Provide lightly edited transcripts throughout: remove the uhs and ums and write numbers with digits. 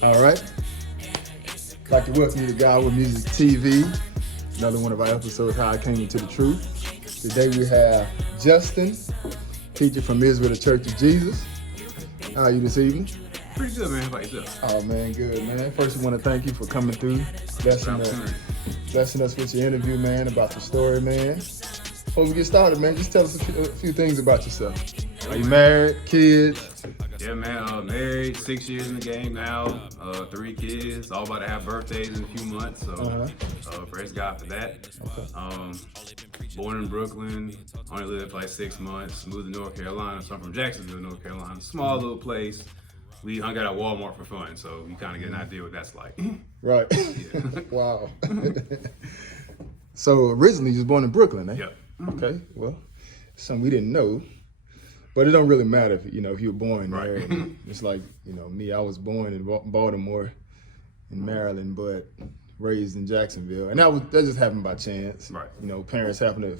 All right. I'd like to welcome you to Godwood Music TV. Another one of our episodes, How I Came Into the Truth. Today we have Justin, teacher from Israel, the Church of Jesus. How are you this evening? Pretty good, man. How about yourself? Oh, man, good, man. First, we want to thank you for coming through, blessing us with your interview, man, about your story, man. Before we get started, man, just tell us a few things about yourself. Are you married, kids? Yeah, man. Married, 6 years in the game now. 3 kids. All about to have birthdays in a few months. So, praise God for that. Born in Brooklyn. Only lived for like 6 months. Moved to North Carolina. So I'm from Jacksonville, North Carolina. Small little place. We hung out at Walmart for fun, so you kind of get an idea what that's like. Right. Wow. So originally you was born in Brooklyn, eh? Yep. Okay. Well, something we didn't know. But it don't really matter if you were born there. Right. It's like, me, I was born in Baltimore, in Maryland, but raised in Jacksonville. And that just happened by chance. Right.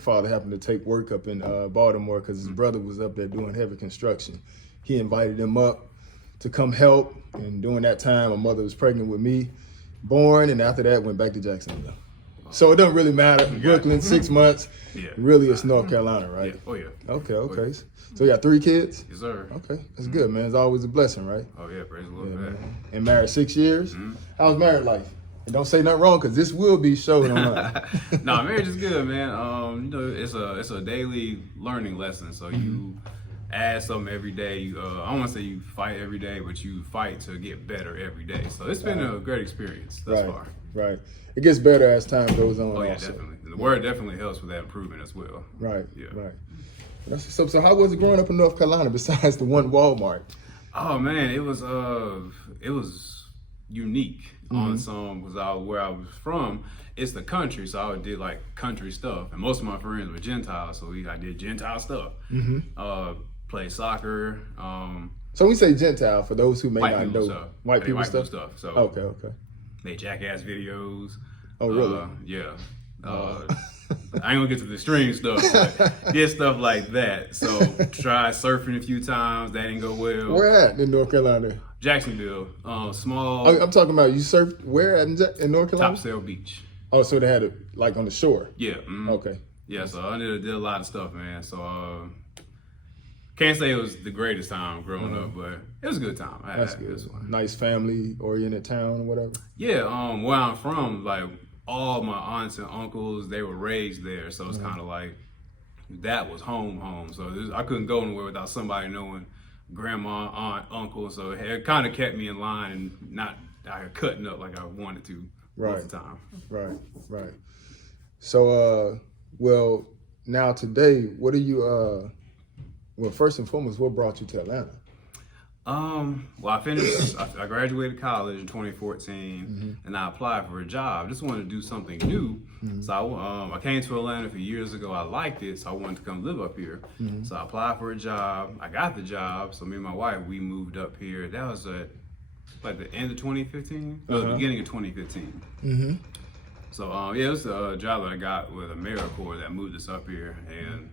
Father happened to take work up in Baltimore because his brother was up there doing heavy construction. He invited him up to come help. And during that time, my mother was pregnant with me, born, and after that, went back to Jacksonville. So it doesn't really matter. Brooklyn, 6 months. Yeah. Really, it's North Carolina, right? Yeah. Oh, yeah. Okay. Oh, yeah. So you got 3 kids? Yes, sir. Okay, that's good, man. It's always a blessing, right? Oh, yeah. Praise the Lord for that. Man. And married 6 years? How's married life? And don't say nothing wrong, because this will be shown online. No, marriage is good, man. It's a daily learning lesson. So you add something every day. I don't want to say you fight every day, but you fight to get better every day. So it's been a great experience thus far. Right. It gets better as time goes on. Oh, yeah, also. definitely. And the word definitely helps with that improvement as well. Right. Yeah. Right. So how was it growing up in North Carolina besides the one Walmart? Oh man, it was unique on some because where I was from, it's the country, so I did like country stuff, and most of my friends were Gentiles, so I did Gentile stuff. Played soccer. So we say Gentile for those who may not know. Stuff. White people stuff. So Okay. made jackass videos. Oh really? Yeah. I ain't gonna get to the extreme stuff, but did stuff like that. So tried surfing a few times. That didn't go well. Where at in North Carolina? Jacksonville, small. I'm talking about you surfed where at in North Carolina? Topsail Beach. Oh, so they had it like on the shore. Yeah. Okay. Yeah. So I did a lot of stuff, man. So can't say it was the greatest time growing up, but it was a good time. That's good. Nice family-oriented town or whatever. Yeah. Where I'm from, like all my aunts and uncles, they were raised there, so it's kind of like that was home. So I couldn't go anywhere without somebody knowing grandma, aunt, uncle. So it kind of kept me in line and not cutting up like I wanted to most of the time. Right. So, well, now today, what are you? Well, first and foremost, what brought you to Atlanta? Well, I graduated college in 2014, and I applied for a job. I just wanted to do something new. So I came to Atlanta a few years ago. I liked it, so I wanted to come live up here. So I applied for a job. I got the job. So me and my wife, we moved up here. That was at like the end of 2015, no, the beginning of 2015. So it was a job that I got with AmeriCorps that moved us up here, and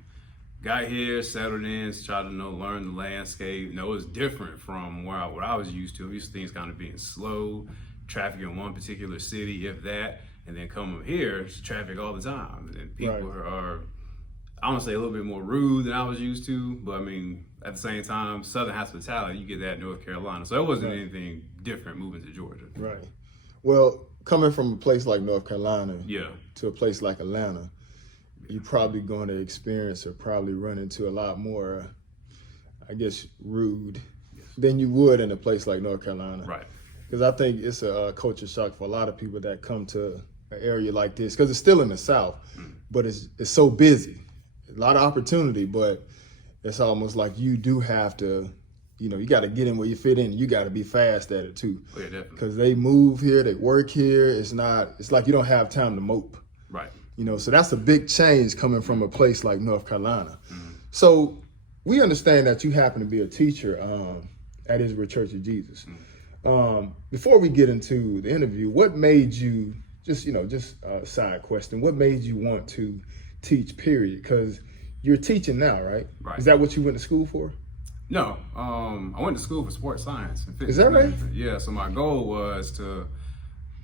got here, settled in, tried to learn the landscape. It was different from what I was used to. I'm used to things kind of being slow, traffic in one particular city, if that, and then come up here, it's traffic all the time. And people are, I want to say, a little bit more rude than I was used to, but I mean, at the same time, Southern hospitality, you get that in North Carolina. So it wasn't anything different moving to Georgia. Right. Well, coming from a place like North Carolina Yeah. to a place like Atlanta, you're probably going to experience or probably run into a lot more, I guess, rude than you would in a place like North Carolina. Right. Because I think it's a culture shock for a lot of people that come to an area like this, because it's still in the South, but it's so busy. A lot of opportunity, but it's almost like you do have to, you got to get in where you fit in. You got to be fast at it too. Oh, yeah, definitely. Because they move here, they work here. It's like you don't have time to mope. Right. So that's a big change coming from a place like North Carolina. So we understand that you happen to be a teacher at Israel Church of Jesus. Before we get into the interview, what made you, just a side question, what made you want to teach, period? Because you're teaching now, right? Right. Is that what you went to school for? No, I went to school for sports science and fitness Is that right? management. Yeah, so my goal was to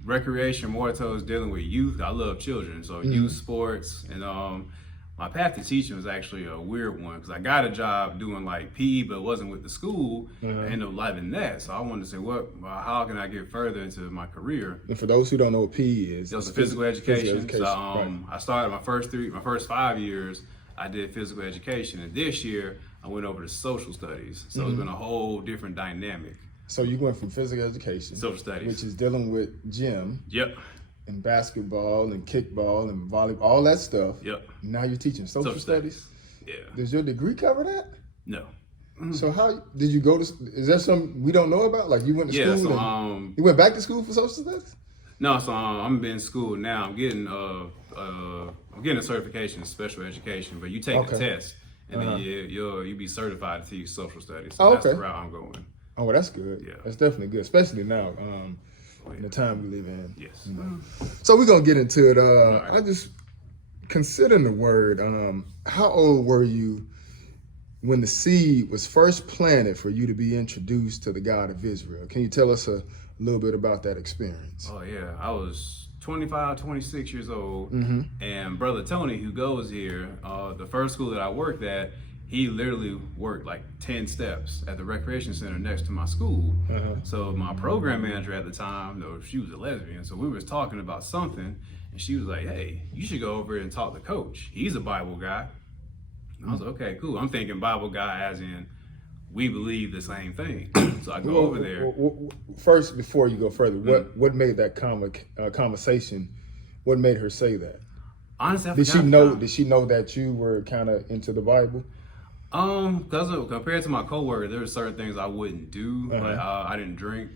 recreation more towards dealing with youth. I love children, so youth sports, and my path to teaching was actually a weird one because I got a job doing like PE, but it wasn't with the school. I ended up loving that, so I wanted to say, how can I get further into my career? And for those who don't know what PE is, It was a physical education. So right. I started my first 5 years, I did physical education, and this year I went over to social studies. So it's been a whole different dynamic. So you went from physical education, Social studies, which is dealing with gym, yep, and basketball and kickball and volleyball, all that stuff. yep, Now you're teaching social studies. yeah, Does your degree cover that? no, So how did you go to? Is there something we don't know about? Like you went to yeah. school? So and you went back to school for social studies? no, so I'm in school now. I'm getting a certification in special education, but you take a test and then you'll be certified to teach social studies. So that's the route I'm going. Oh, well, that's good. Yeah. That's definitely good, especially now in the time we live in. Yes. You know. So we're gonna get into it. I just considering the word. How old were you when the seed was first planted for you to be introduced to the God of Israel? Can you tell us a little bit about that experience? Oh yeah, I was 25, 26 years old, and Brother Tony, who goes here, the first school that I worked at, he literally worked like 10 steps at the recreation center next to my school. So my program manager at the time, though she was a lesbian, so we was talking about something, and she was like, hey, you should go over and talk to Coach. He's a Bible guy. And I was like, okay, cool. I'm thinking Bible guy as in we believe the same thing. So I go over there. First, before you go further, what made that conversation, what made her say that? Honestly, I Did forgot. Did she know that you were kind of into the Bible? Because compared to my coworker, there were certain things I wouldn't do. Like I didn't drink.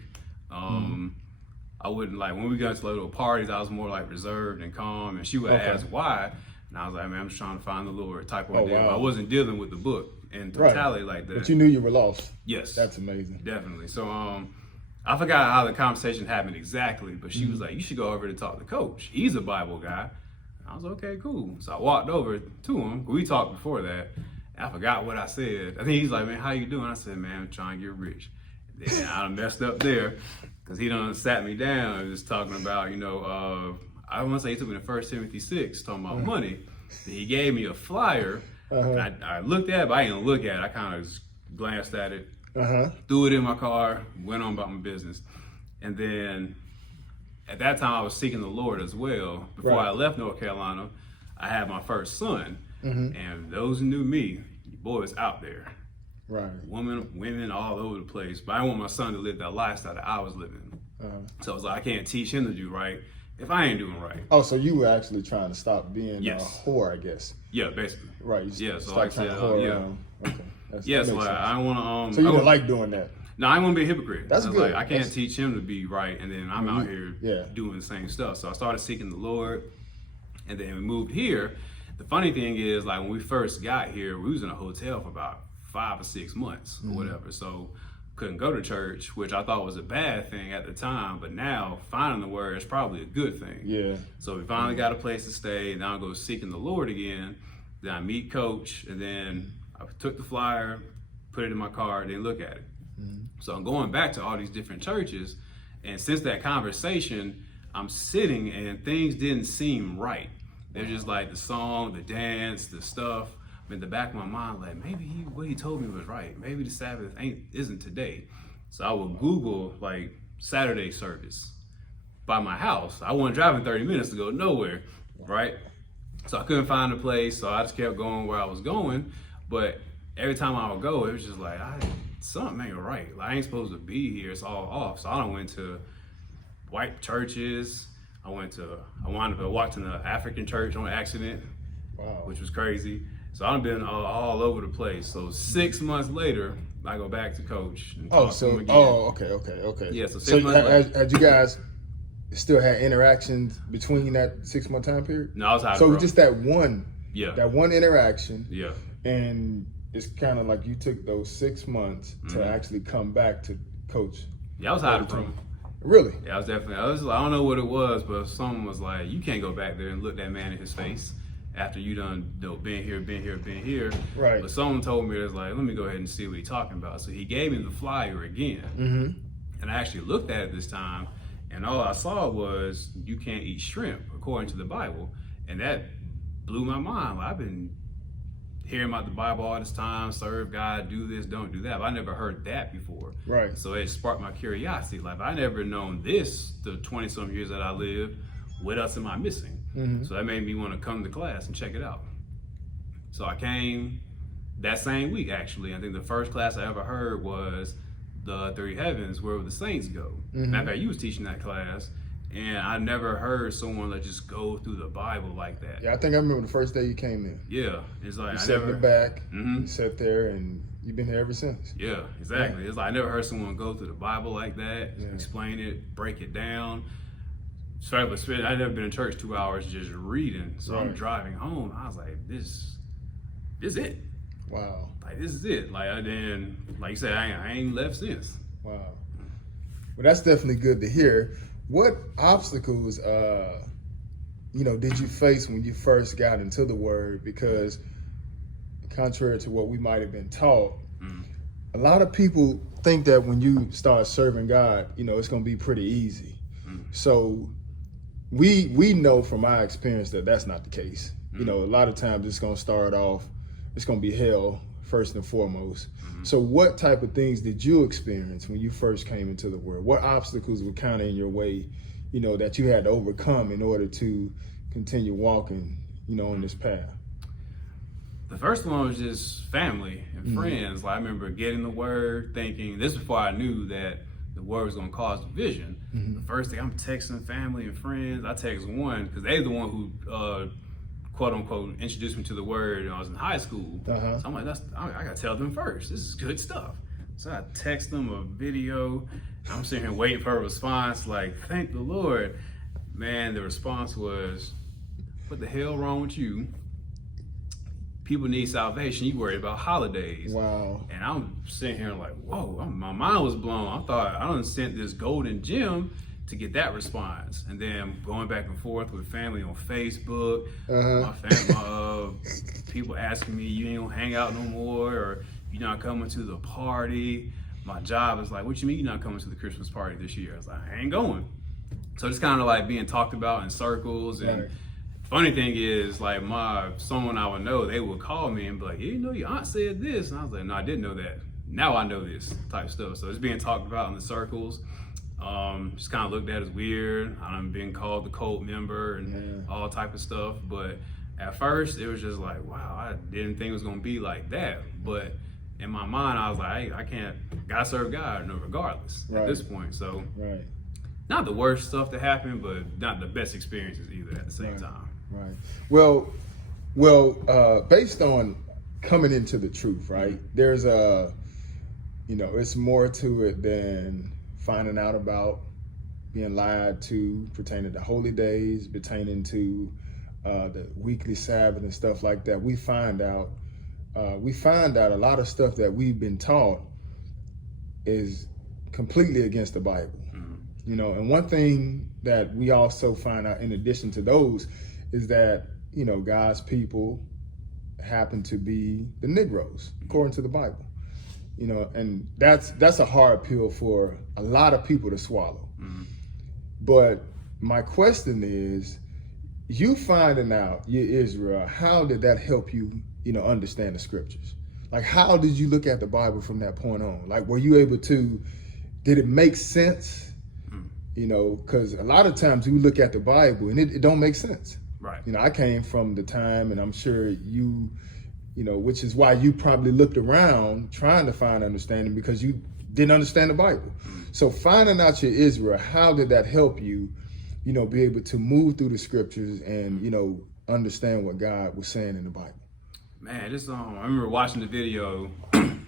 I wouldn't like when we got to little parties. I was more like reserved and calm. And she would ask why, and I was like, man, I'm just trying to find the Lord type of deal. I wasn't dealing with the book in totality like that. But you knew you were lost. Yes, That's amazing. definitely. So I forgot how the conversation happened exactly, but she was like, you should go over to talk to Coach. He's a Bible guy. I was like, okay, cool. So I walked over to him. We talked before that. I forgot what I said. I think he's like, man, how you doing? I said, man, I'm trying to get rich. Then I messed up there because he done sat me down and just talking about, I want to say he took me to 1 Timothy 6, talking about money. He gave me a flyer. I looked at it, but I didn't look at it. I kind of just glanced at it, threw it in my car, went on about my business. And then at that time, I was seeking the Lord as well. Before I left North Carolina, I had my first son. And those who knew me, boy, it's out there. Right. Women all over the place. But I want my son to live that lifestyle that I was living. So I was like, I can't teach him to do right if I ain't doing right. Oh, so you were actually trying to stop being a whore, I guess. Yeah, basically. Right. So like I said, around. Okay. So I don't want to. So you didn't like doing that? No, I want to be a hypocrite. That's good. Like, I can't teach him to be right, and then I'm out here doing the same stuff. So I started seeking the Lord, and then we moved here. The funny thing is, like when we first got here, we was in a hotel for about 5 or 6 months or whatever. So couldn't go to church, which I thought was a bad thing at the time. But now finding the word is probably a good thing. Yeah. So we finally got a place to stay. Now I go seeking the Lord again. Then I meet Coach, and then I took the flyer, put it in my car, didn't look at it. So I'm going back to all these different churches, and since that conversation, I'm sitting and things didn't seem right. They're just like the song, the dance, the stuff. In the back of my mind, like maybe what he told me was right. Maybe the Sabbath isn't today. So I would Google like Saturday service by my house. I wasn't driving 30 minutes to go nowhere, right? So I couldn't find a place, so I just kept going where I was going. But every time I would go, it was just like something ain't right. Like I ain't supposed to be here. It's all off. So I done went to white churches. I wound up watching the African church on accident, which was crazy. So I've been all over the place. So 6 months later, I go back to Coach and talk to him again. Okay. Yeah, so 6 months later. Had you guys still had interactions between that 6 month time period? No, I was high. So just that one interaction. Yeah. And it's kind of like you took those 6 months to actually come back to Coach. Yeah, I was hiding from him. Really? Yeah, I was I don't know what it was, but someone was like, you can't go back there and look that man in his face after you done been here. Right. But someone told me, it was like, let me go ahead and see what he's talking about. So he gave me the flyer again. And I actually looked at it this time, and all I saw was you can't eat shrimp according to the Bible. And that blew my mind. Like, I've been hearing about the Bible all this time, serve God, do this, don't do that. But I never heard that before. Right. So it sparked my curiosity. Like, I never known this the 20-some years that I lived. What else am I missing? So that made me want to come to class and check it out. So I came that same week, actually. I think the first class I ever heard was the Three Heavens, Where Would the Saints Go? Matter of fact, you was teaching that class, and I never heard someone that just go through the Bible like that. Yeah, I think I remember the first day you came in. Yeah, it's like You I sat never. in the back, you sat there, and you've been here ever since. Yeah, exactly. It's like I never heard someone go through the Bible like that, Yeah. explain it, break it down. I've never been in church 2 hours just reading. So I'm Right. driving home. I was like, this is it. Wow. Like, this is it. Like, then, like you said, I ain't left since. Wow. Well, that's definitely good to hear. What obstacles, did you face when you first got into the Word? Because contrary to what we might have been taught, a lot of people think that when you start serving God, it's going to be pretty easy. So we know from our experience that that's not the case. A lot of times it's going to start off, it's going to be hell first and foremost. So what type of things did you experience when you first came into the Word? What obstacles were kind of in your way, that you had to overcome in order to continue walking, on this path? The first one was just family and friends. Like, I remember getting the Word, thinking, this before I knew that the Word was going to cause division. The first thing, I'm texting family and friends. I text one because they're the one who, quote unquote, introduced me to the Word when I was in high school. So I'm like, I got to tell them first. This is good stuff. So I text them a video. I'm sitting here waiting for a response. Like, thank the Lord. Man, the response was, what the hell wrong with you? People need salvation. You worried about holidays. Wow. And I'm sitting here like, whoa, my mind was blown. I thought I done sent this golden gem to get that response. And then going back and forth with family on Facebook, my family, people asking me, you ain't gonna hang out no more, or you're not coming to the party. My job is like, what you mean you're not coming to the Christmas party this year? I was like, I ain't going. So it's kind of like being talked about in circles. And funny thing is, like, someone I would know, they would call me and be like, your aunt said this. And I was like, no, I didn't know that. Now I know this type stuff. So it's being talked about in the circles. Just kind of looked at as weird. I'm being called the cult member and all type of stuff. But at first, it was just like, wow, I didn't think it was going to be like that. But in my mind, I was like, I can't, gotta serve God regardless at this point. So not the worst stuff that happened, but not the best experiences either at the same time. Right. Well, based on coming into the truth, right? There's it's more to it than finding out about being lied to pertaining to holy days, pertaining to the weekly Sabbath and stuff like that. We find out a lot of stuff that we've been taught is completely against the Bible. And one thing that we also find out in addition to those is that, God's people happen to be the Negroes, according to the Bible. And that's a hard pill for a lot of people to swallow. But my question is, you finding out you're Israel, how did that help you, understand the scriptures? Like, how did you look at the Bible from that point on? Like, were you able to, did it make sense? Because a lot of times we look at the Bible and it don't make sense. Right. I came from the time, and I'm sure you, which is why you probably looked around trying to find understanding, because you didn't understand the Bible. So finding out your Israel, how did that help you, be able to move through the scriptures and, understand what God was saying in the Bible? Man, I remember watching the video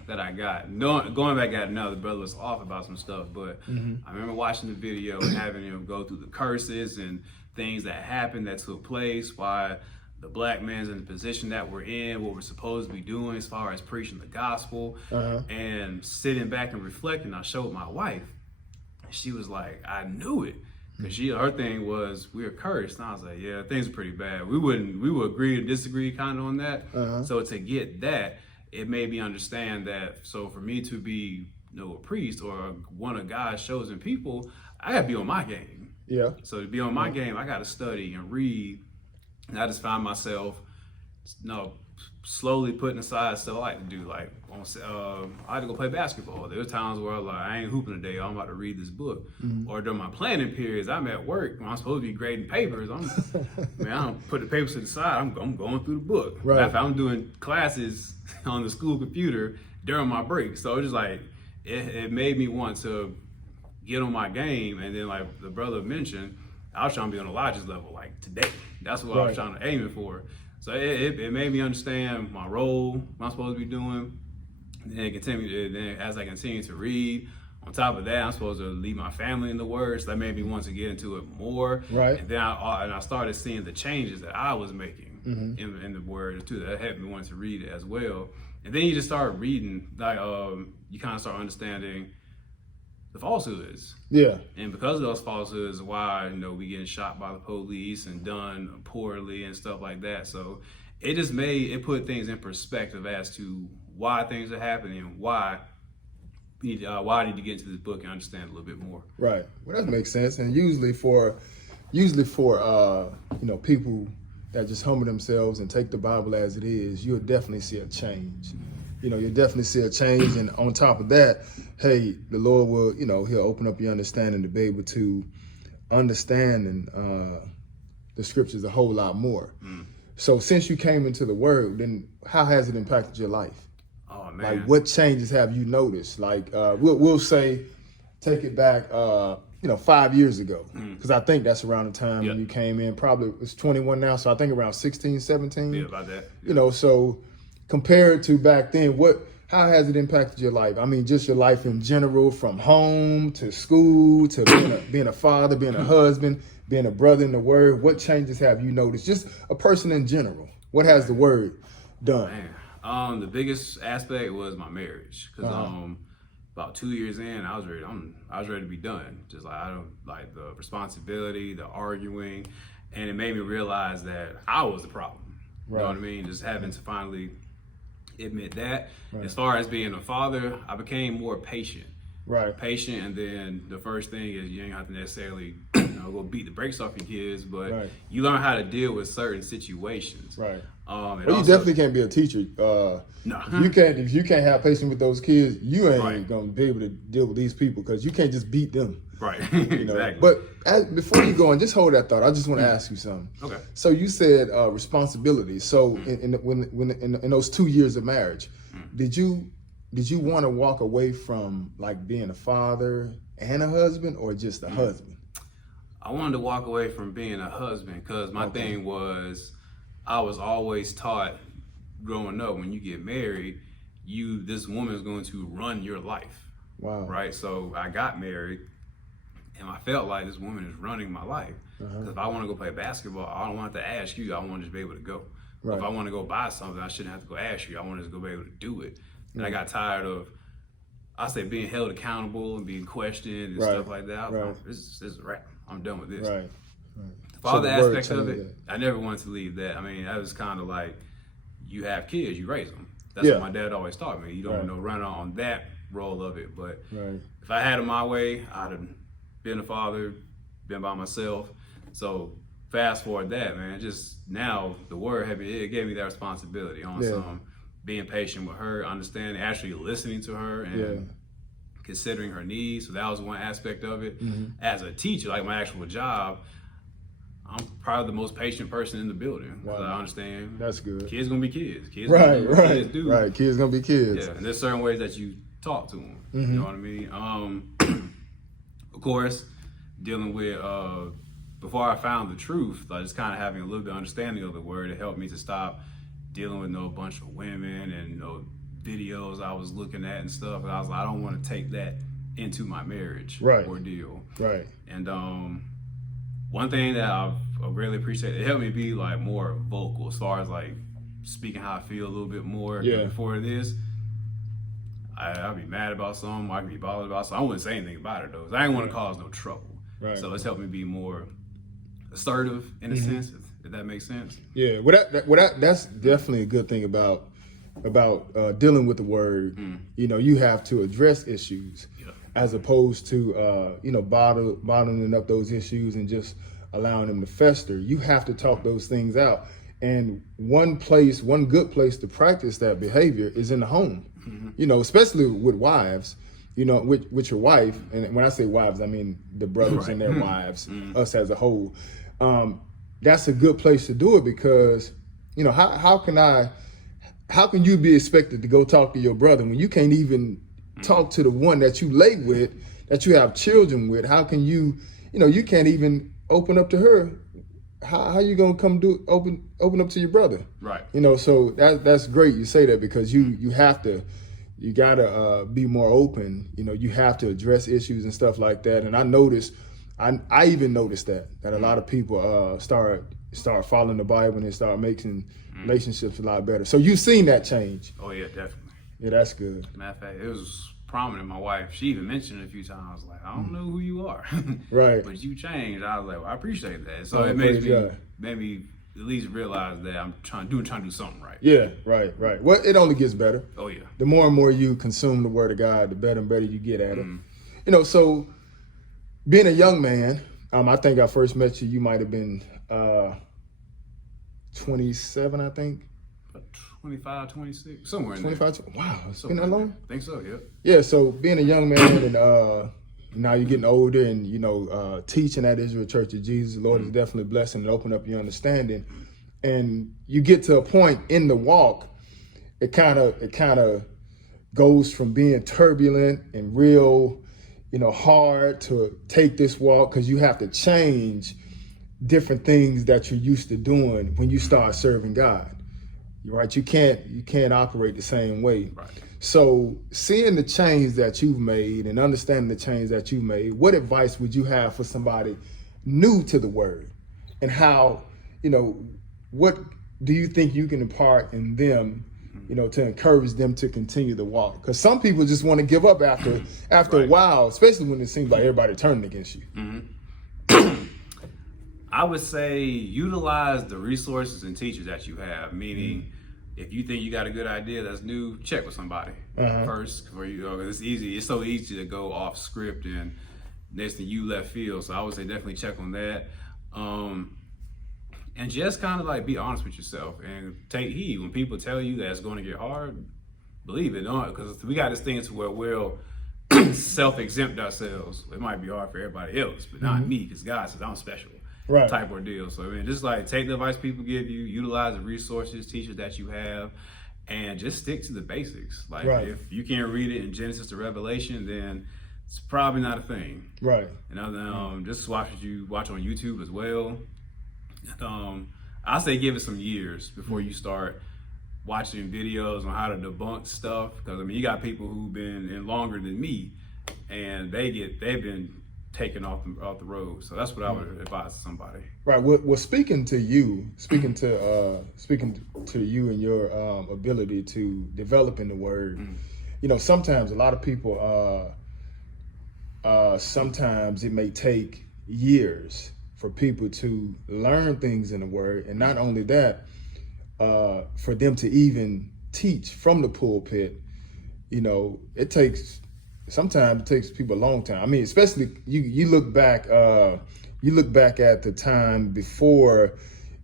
that I got. Going back at now, the brother was off about some stuff, but I remember watching the video and having him go through the curses and things that happened, that took place, why the black man's in the position that we're in, what we're supposed to be doing as far as preaching the gospel, and sitting back and reflecting. I showed my wife, and she was like, I knew it. Cause her thing was we were cursed, and I was like, yeah, things are pretty bad. We would agree to disagree kind of on that. So to get that, it made me understand that. So for me to be, a priest or one of God's chosen people, I gotta be on my game. Yeah. So to be on my game, I gotta study and read. And I just found myself, slowly putting aside stuff I like to do. Like I had to go play basketball. There were times where I ain't hooping today. I'm about to read this book. Or during my planning periods, I'm at work when I'm supposed to be grading papers. I don't put the papers to the side. I'm going through the book. Right. In fact, I'm doing classes on the school computer during my break. So it's just like it made me want to get on my game. And then like the brother mentioned, I was trying to be on Elijah's level like today. That's what I was trying to aim it for. So it made me understand my role, what I'm supposed to be doing. And then as I continue to read, on top of that, I'm supposed to lead my family in the Word. So that made me want to get into it more. Right. And then I started seeing the changes that I was making in the Word too. That helped me want to read it as well. And then you just start reading, like you kind of start understanding the falsehoods. Yeah. And because of those falsehoods, why we getting shot by the police and done poorly and stuff like that. So it just put things in perspective as to why things are happening and why I need to get into this book and understand a little bit more. Right. Well, that makes sense. And usually for people that just humble themselves and take the Bible as it is, you'll definitely see a change. You'll definitely see a change. And on top of that, hey, the Lord will, he'll open up your understanding to be able to understand the scriptures a whole lot more. So since you came into the Word, then how has it impacted your life? Oh, man. Like, what changes have you noticed? Like, we'll say, take it back, 5 years ago. Because I think that's around the time when you came in. Probably it's 21 now, so I think around 16, 17. Yeah, about that. So compared to back then, how has it impacted your life? I mean, just your life in general, from home to school to being a father, being a husband, being a brother in the Word. What changes have you noticed? Just a person in general. What has the Word done? Man. The biggest aspect was my marriage, because about 2 years in, I was ready to be done. Just like I don't like the responsibility, the arguing, and it made me realize that I was the problem. Right. You know what I mean? Just having to finally admit that. Right. As far as being a father, I became more patient. Right. Patient, and then the first thing is you ain't have to necessarily go beat the brakes off your kids, but you learn how to deal with certain situations. Right. Well, you definitely can't be a teacher. No. If you can't have patience with those kids, you ain't gonna be able to deal with these people because you can't just beat them. Right. Exactly. But before you go on, just hold that thought. I just want to ask you something. Okay. So you said responsibility. So in those 2 years of marriage, did you want to walk away from like being a father and a husband, or just a husband? I wanted to walk away from being a husband because my thing was, I was always taught growing up, when you get married, this woman is going to run your life. Wow. Right. So I got married, and I felt like this woman is running my life. Because if I want to go play basketball, I don't want to ask you. I want to just be able to go. Right. If I want to go buy something, I shouldn't have to go ask you. I want to just go be able to do it. And I got tired of, being held accountable and being questioned and stuff like that. This is a wrap. I'm done with this. Right. The father aspect of it, I never wanted to leave that. I mean, that was kind of like, you have kids, you raise them. That's what my dad always taught me. You don't run on that role of it. But if I had it my way, I'd have been a father, been by myself. So fast forward that, man, just now the Word it gave me that responsibility on some being patient with her, understanding, actually listening to her and considering her needs. So that was one aspect of it. As a teacher, like my actual job, I'm probably the most patient person in the building. Wow. I understand. That's good. Kids gonna be kids. Kids right. Kids do. Right. Kids gonna be kids. Yeah, and there's certain ways that you talk to them. You know what I mean? Of course, dealing with before I found the truth, like just kind of having a little bit of understanding of the Word, it helped me to stop dealing with a bunch of women and videos I was looking at and stuff. And I was like, I don't want to take that into my marriage ordeal. Right. And one thing that I've really appreciated, it helped me be like more vocal as far as like speaking how I feel a little bit more. Before this, I'd be mad about something, I could be bothered about something. I wouldn't say anything about it though. I didn't want to cause no trouble. Right. So it's helped me be more assertive in a sense, if that makes sense. Yeah, that's definitely a good thing about dealing with the word. You know, you have to address issues as opposed to bottling up those issues and just allowing them to fester. You have to talk those things out. And one good place to practice that behavior is in the home. You know, especially with wives. You know, with your wife, and when I say wives, I mean the brothers and their wives, us as a whole. That's a good place to do it because, you know, how can you be expected to go talk to your brother when you can't even talk to the one that you lay with, that you have children with? How can you can't even open up to her? How you gonna come open up to your brother? Right. You know, so that's great you say that because you gotta be more open. You know, you have to address issues and stuff like that. And I even noticed that a lot of people start following the Bible and they start making relationships a lot better. So you've seen that change. Oh yeah, definitely. Yeah, that's good. Matter of fact, it was prominent. My wife, she even mentioned it a few times. Like, I don't know who you are, right? But you changed. I was like, well, I appreciate that. So it made me at least realize that I'm trying to do something right. Yeah, right. Well, it only gets better. Oh yeah. The more and more you consume the Word of God, the better and better you get at it. You know, so being a young man, I think I first met you. You might have been 27, I think. 25, 26, somewhere in 25, there. Wow, it's been that long? I think so, yeah. Yeah, so being a young man and now you're getting older and, you know, teaching at Israel Church of Jesus, the Lord is definitely blessing and open up your understanding. And you get to a point in the walk, it kind of goes from being turbulent and real, you know, hard to take this walk because you have to change different things that you're used to doing when you start serving God. Right, you can't operate the same way. Right. So seeing the change that you've made and understanding the change that you've made, what advice would you have for somebody new to the Word? And how, you know, what do you think you can impart in them, you know, to encourage them to continue the walk? Because some people just want to give up after a while, especially when it seems like everybody turning against you. I would say utilize the resources and teachers that you have, meaning if you think you got a good idea that's new, check with somebody first before you go. It's easy. It's so easy to go off script and next thing you left field. So I would say definitely check on that. And just kind of like be honest with yourself and take heed. When people tell you that it's going to get hard, believe it. Don't, because we got this thing to where we'll self-exempt ourselves. It might be hard for everybody else, but not me, because God says I'm special. Right. Type ordeal. So I mean, just like take the advice people give you, utilize the resources, teachers that you have, and just stick to the basics. Like if you can't read it in Genesis to Revelation, then it's probably not a thing. Right. And just watch what you watch on YouTube as well. I say give it some years before you start watching videos on how to debunk stuff. Because I mean, you got people who've been in longer than me, and they've been taken off the road. So that's what I would advise to somebody. Right. Well, speaking to you and your ability to develop in the Word, you know, sometimes a lot of people, sometimes it may take years for people to learn things in the Word, and not only that, for them to even teach from the pulpit. You know, sometimes it takes people a long time. I mean, especially you look back at the time before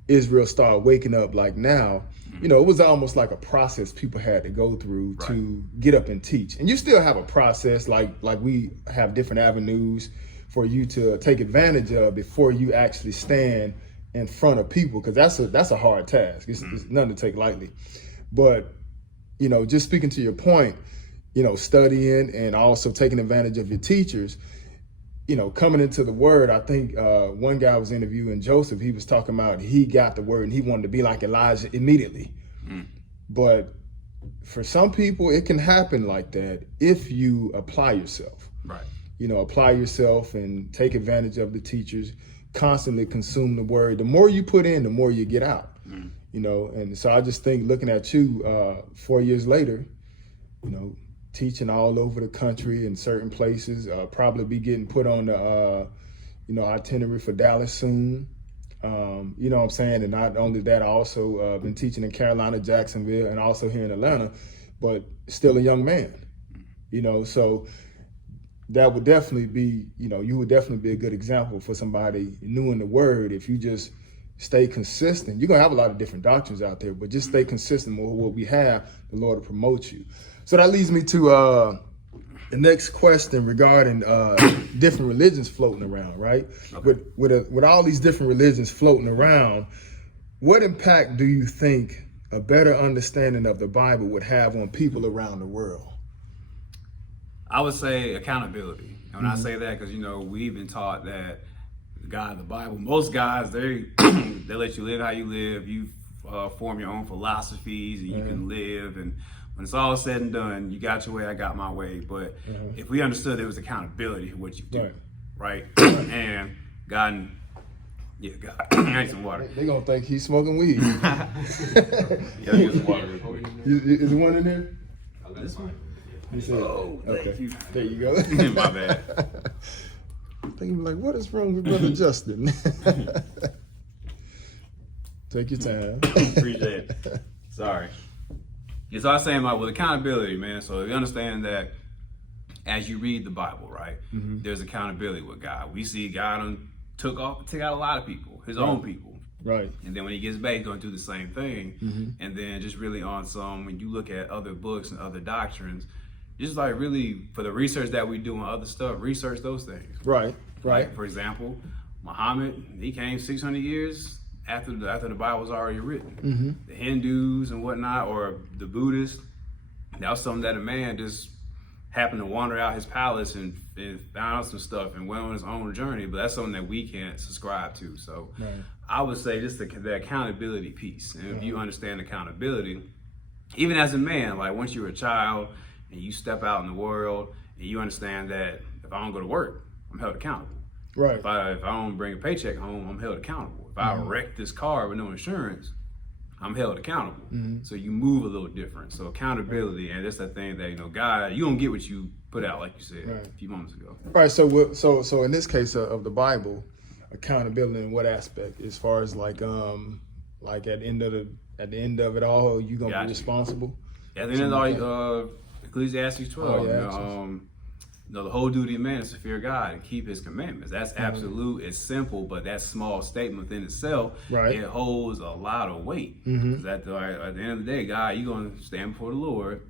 Israel started waking up like now. You know, it was almost like a process people had to go through to get up and teach. And you still have a process, like we have different avenues for you to take advantage of before you actually stand in front of people, because that's a hard task. It's nothing to take lightly. But, you know, just speaking to your point, you know, studying and also taking advantage of your teachers, you know, coming into the Word. I think one guy was interviewing Joseph. He was talking about he got the Word and he wanted to be like Elijah immediately. But for some people, it can happen like that if you apply yourself. Right. You know, apply yourself and take advantage of the teachers, constantly consume the Word. The more you put in, the more you get out. You know, and so I just think looking at you 4 years later, you know, teaching all over the country in certain places, probably be getting put on the itinerary for Dallas soon. You know what I'm saying? And not only that, I also been teaching in Carolina, Jacksonville, and also here in Atlanta, but still a young man, so that would definitely be, you would definitely be a good example for somebody new in the word. If you just stay consistent, you're going to have a lot of different doctrines out there, but just stay consistent with what we have, the Lord will promote you. So that leads me to the next question regarding different religions floating around, right? Okay. With all these different religions floating around, what impact do you think a better understanding of the Bible would have on people around the world? I would say accountability. And when I say that, because we've been taught that God of the Bible, most guys, they let you live how you live. You form your own philosophies, and you can live. And when it's all said and done, you got your way, I got my way. But if we understood there was accountability for what you do, right? And God, God, I need some water. They're gonna think he's smoking weed. Yeah, get some water. Is there one in there? This one? He said, Oh, thank you. There you go. My bad. I think you're like, what is wrong with Brother Justin? Take your time. Appreciate it. Sorry. Yeah, so I was saying with accountability, man. So you understand that as you read the Bible, right, there's accountability with God. We see God took out a lot of people, his own people. Right. And then when he gets back, he's going to do the same thing. And then just really on when you look at other books and other doctrines, just like really for the research that we do on other stuff, research those things. Right. Like, for example, Muhammad, he came 600 years after the Bible was already written. The Hindus and whatnot, or the Buddhists, that was something that a man just happened to wander out his palace and found out some stuff and went on his own journey. But that's something that we can't subscribe to. So I would say just the accountability piece. And if you understand accountability, even as a man, like once you're a child and you step out in the world and you understand that if I don't go to work, I'm held accountable. Right. If I don't bring a paycheck home, I'm held accountable. If I wreck this car with no insurance, I'm held accountable. So you move a little different. So accountability, and that's the thing that God, you don't get what you put out, like you said a few moments ago. Right. So in this case of the Bible, accountability in what aspect? As far as like at the end of it all, you gonna be responsible? At the end of all, Ecclesiastes 12. The whole duty of man is to fear God and keep his commandments. That's absolute. It's simple, but that small statement within itself, it holds a lot of weight. At the end of the day, God, you're going to stand before the Lord.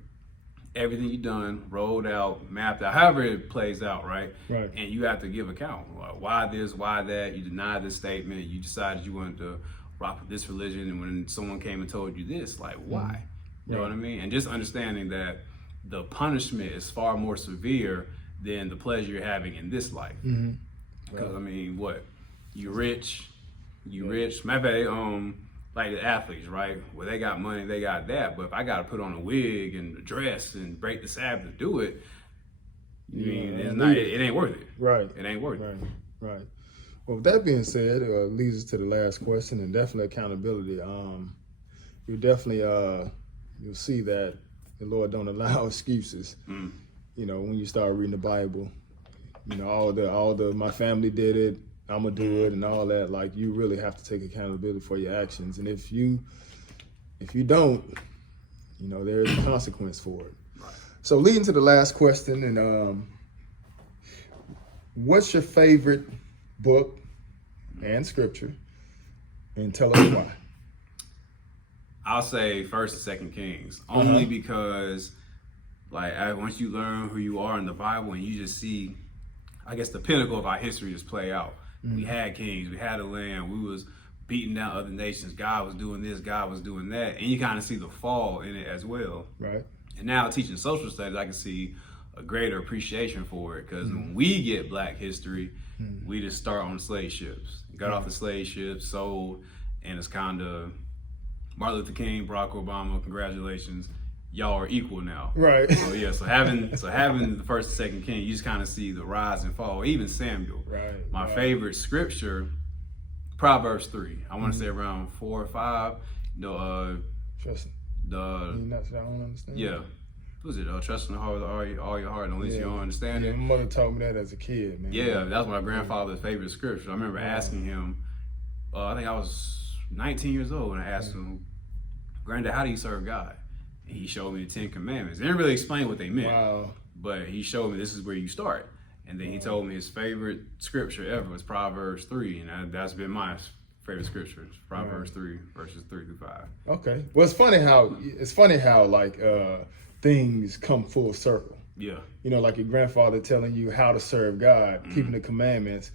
Everything you've done, rolled out, mapped out, however it plays out, right? And you have to give account. Why this, why that? You denied this statement. You decided you wanted to rock with this religion. And when someone came and told you this, like, why? You know what I mean? And just understanding that the punishment is far more severe than the pleasure you're having in this life. Because I mean, you rich. Matter of fact, like the athletes, right? Well, they got money, they got that. But if I got to put on a wig and a dress and break the Sabbath to do it, it ain't worth it. Right. It ain't worth it. Right. Well, with that being said, leads us to the last question, and definitely accountability. You'll see that the Lord don't allow excuses. When you start reading the Bible, all the my family did it, I'm gonna do it, and all that. Like, you really have to take accountability for your actions, and if you don't, there is a consequence for it. Right. So, leading to the last question, and what's your favorite book and scripture, and tell us why. I'll say 1st and 2nd Kings, only because once you learn who you are in the Bible and you just see, I guess, the pinnacle of our history just play out. We had kings, we had a land, we was beating down other nations. God was doing this, God was doing that. And you kind of see the fall in it as well. Right. And now teaching social studies, I can see a greater appreciation for it. Because when we get Black history, we just start on the slave ships. Got off the slave ships, sold, and it's kind of Martin Luther King, Barack Obama, congratulations. Y'all are equal now. Right. So having the 1st and 2nd King, you just kind of see the rise and fall. Even Samuel. Right. My favorite scripture, Proverbs 3. I want to say around 4 or 5. Trust me. I don't understand. Yeah. was it? Trust in the heart with all your heart, and least your own understanding. Yeah, my mother taught me that as a kid, man. Yeah, that was my grandfather's favorite scripture. I remember asking him, I think I was 19 years old, and I asked him, Granddad, how do you serve God? And he showed me the 10 Commandments. He didn't really explain what they meant, but he showed me this is where you start. And then he told me his favorite scripture ever was Proverbs 3, and that's been my favorite scripture. Proverbs 3, verses 3 through 5. Okay. Well, it's funny how like things come full circle. Yeah. You know, like your grandfather telling you how to serve God, keeping the commandments.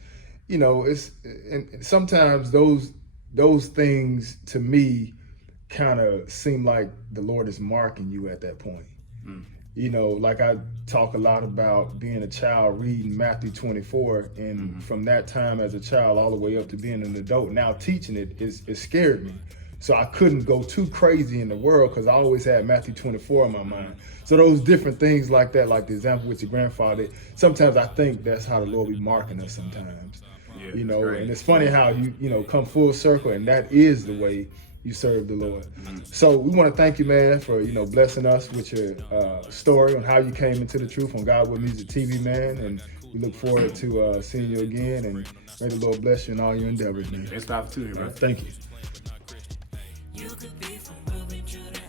You know, and sometimes those things to me kind of seem like the Lord is marking you at that point. You know, like I talk a lot about being a child reading Matthew 24, and from that time as a child all the way up to being an adult, now teaching it scared me. So I couldn't go too crazy in the world because I always had Matthew 24 in my mind. So those different things like that, like the example with your grandfather, sometimes I think that's how the Lord be marking us sometimes. Yeah, You know, great. and it's funny how you know come full circle, and that is the way you serve the Lord. So we want to thank you, man, for blessing us with your story on how you came into the truth on Godwood Music TV, man. And we look forward to seeing you again, and may the Lord bless you in all your endeavors, man. Thanks for the opportunity, bro. Thank you. You could be from moving to the